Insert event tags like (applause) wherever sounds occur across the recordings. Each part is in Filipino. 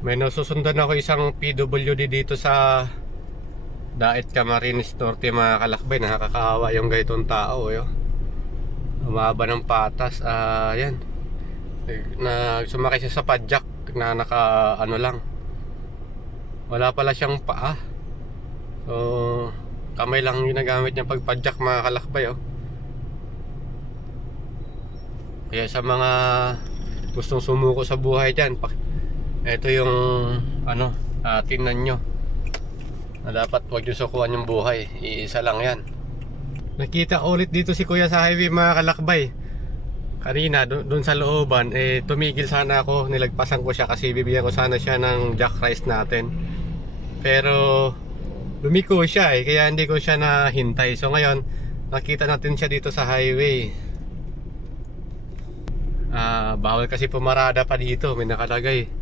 May nasusundan ako isang PWD dito sa Dait Camarines Norte mga kalakbay. Nakakaawa yung gaytong tao. Yo. Umaba ng patas. Ah, yan. Na, sumakay siya sa padjak na naka ano lang. Wala pala siyang paa. So, kamay lang ginagamit niya pag padjak mga kalakbay. Oh. Kaya sa mga gustong sumuko sa buhay dyan, pak- ito yung ano, uh, tingnan nyo na dapat huwag nyo sukuan yung buhay. Iisa lang yan. Nakita ulit dito si Kuya sa highway mga kalakbay. Kanina, doon sa looban, eh, tumigil sana ako. Nilagpasan ko siya kasi bibigyan ko sana siya ng jack rice natin. Pero, lumiko siya eh, kaya hindi ko siya nahintay. So ngayon, nakita natin siya dito sa highway. Ah, bawal kasi pumarada pa dito, may nakalagay.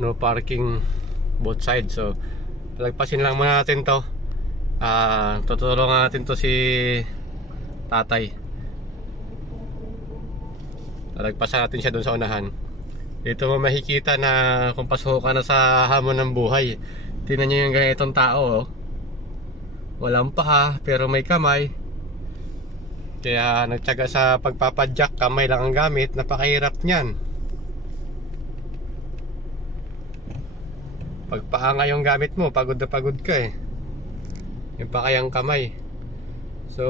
No parking both sides. So, lagpasin lang muna natin 'to. Ah, tutulungan natin 'to si Tatay. Lagpasan natin siya doon sa unahan. Dito mo makikita na kung pasok ka na sa hamon ng buhay. Tingnan niyo yung ganitong tao. Oh. Walang paa pero may kamay. Kaya nagtyaga sa pagpapadyak, kamay lang ang gamit, napakahirap niyan. Pag paanga yung gamit mo, pagod na pagod ka eh. Yung pa kayang kamay. So,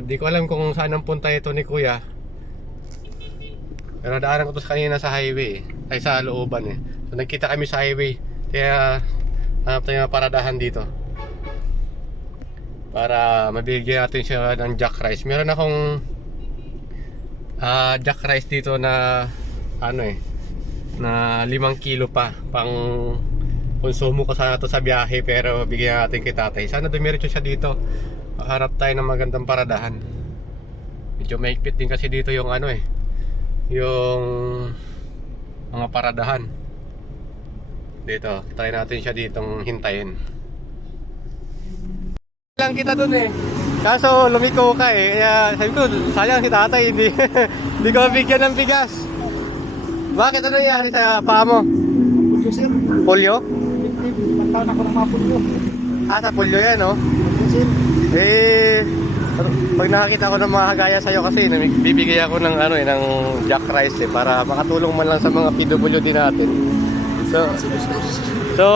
di ko alam kung saan ang punta ito ni Kuya. Pero daanan ko to kanina sa highway eh. Ay sa looban eh. So nagkita kami sa highway. Kaya hanap tayo paradahan dito. Para mabigyan natin siya ng jack rice. Meron akong ah, jack rice dito na ano eh na 5 kilo pa pang konsumo ko sana to sa biyahe pero bigyan natin kay tatay. Sana dumiretso siya dito. Makaharap tayo ng magandang paradahan. Medyo maigpit din kasi dito yung ano eh yung mga paradahan dito try natin siya ditong hintayin lang kita dun eh kaso lumiko ka eh kaya sabi ko sayang si tatay hindi (laughs) hindi ko bigyan ng bigas bakit ano nangyari sa paa mo? Pulyo sir. polio? Pagtaon ako ng mga pulyo. ah sa polio yan oh Pulyo sir. Eh, pag nakakita ko ng mga kagaya sa'yo kasi, bibigay ako ng ano eh, ng jack rice eh, para makatulong man lang sa mga PWD natin. So, so,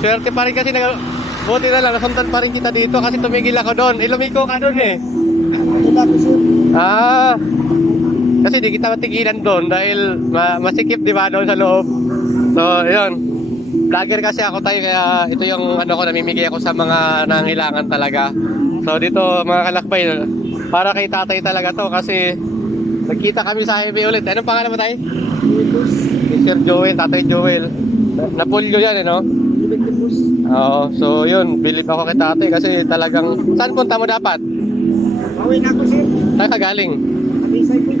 swerte pa rin kasi, nag, buti na lang, nasundan pa rin kita dito kasi tumigil ako doon. Ilumiko ka doon eh. Ah, kasi di kita matigilan doon dahil ma masikip di ba doon sa loob. So, yun. Vlogger kasi ako tayo kaya ito yung ano ko namimigay ako sa mga nangailangan talaga. So dito mga kalakbay, para kay tatay talaga to kasi nagkita kami sa highway ulit. Anong pangalan mo tayo? Mr. Joel, tatay Joel. Napulyo yan eh no? Oo, so yun, believe ako kay tatay kasi talagang, saan punta mo dapat? Na ako sir. Saan ka galing? Alisay po.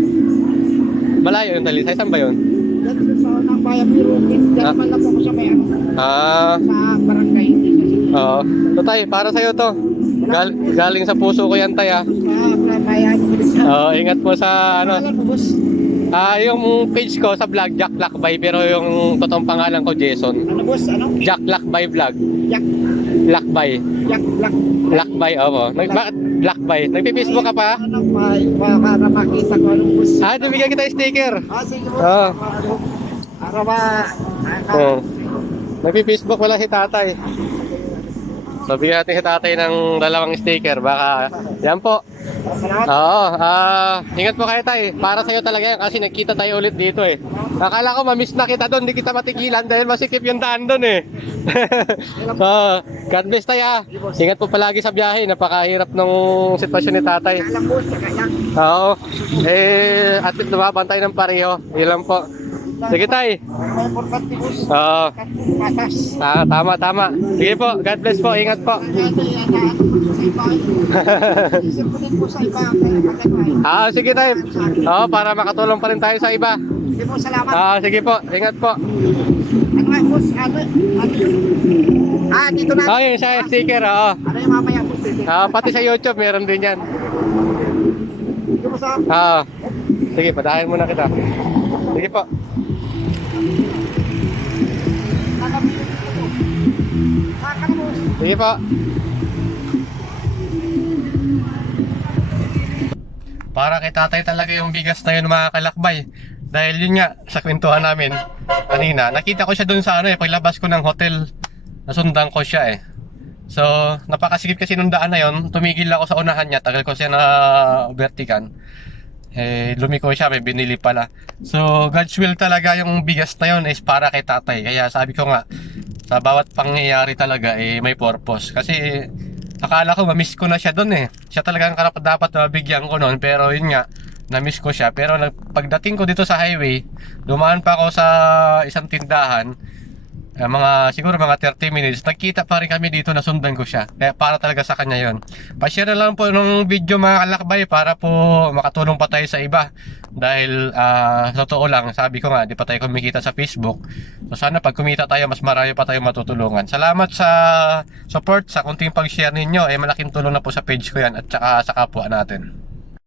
Malayo yung talisay, saan ba yun? Dito sir sa unang bayan pero diyan Ah. naman lang po ako sa may ano. Ah, Sa barangay. Sa city. oo. So tay, para sa'yo to. Gal- galing sa puso ko yan tay ah. Bayan. Oo, ingat mo sa ano. Ah, yung page ko sa vlog Jack Lakbay pero yung totoong pangalan ko Jason. Ano boss? Ano? Jack Lakbay vlog. Yak. Lakbay. Yak. Lak. Lakbay, opo. Nag bakit Lakbay? Nagpi-Facebook ka pa? Ano pa? Para makita ko anong boss. Ah, nabigyan kita ng sticker. Ah, sige. Ah. Ano? Para ba? Oo. Nagpi-Facebook wala si tatay. Bigyan natin si tatay ng dalawang sticker. Baka, yan po. Salamat. Oo, ah, ingat po kayo tay. Para sa'yo talaga yan kasi nagkita tayo ulit dito eh. Akala ko mamiss na kita doon, di kita matigilan dahil masikip yung daan doon eh. (laughs) so, God bless tayo ah. Ingat po palagi sa biyahe, napakahirap nung sitwasyon ni tatay. Oo, eh, at least lumabantay ng pareho. Lang po. Sige tay. Oo, ah, tama, tama. Sige po, God bless po, ingat po. Ah, sige tay. Oo, para makatulong pa rin tayo sa iba. Sige po, salamat. Ah, sige po, ingat po. Ano nga, boss? Ano? Ano? Ah, dito na. Oh, yun siya, sticker, oo. Ano yung mamaya, boss? Ah, pati sa YouTube, meron din yan. Sige po, sa... Ah, sige, padahin muna kita. Sige po. Sige. Para kay tatay talaga yung bigas na yun mga kalakbay. Dahil yun nga, sa kwentuhan namin kanina, nakita ko siya dun sa ano eh, paglabas ko ng hotel, nasundan ko siya eh. So, napakasikip kasi nung daan na yun, tumigil ako sa unahan niya, tagal ko siya na vertikan. Eh, lumiko siya, may binili pala. So, God's will talaga yung bigas na yun is para kay tatay. Kaya sabi ko nga, sa bawat pangyayari talaga, eh, may purpose. Kasi, akala ko, mamiss ko na siya doon eh. Siya talaga ang karapat dapat na bigyan ko noon. Pero yun nga, na-miss ko siya. Pero pagdating ko dito sa highway, dumaan pa ako sa isang tindahan, eh, mga siguro mga 30 minutes, nagkita pa rin kami dito na sundan ko siya. Kaya para talaga sa kanya yon. Pa-share lang po ng video mga kalakbay para po makatulong pa tayo sa iba. Dahil ah, sa totoo lang, sabi ko nga, di pa tayo kumikita sa Facebook. So sana pag kumita tayo, mas marami pa tayo matutulungan. Salamat sa support, sa kunting pag-share ninyo. Eh malaking tulong na po sa page ko yan at saka sa kapwa natin.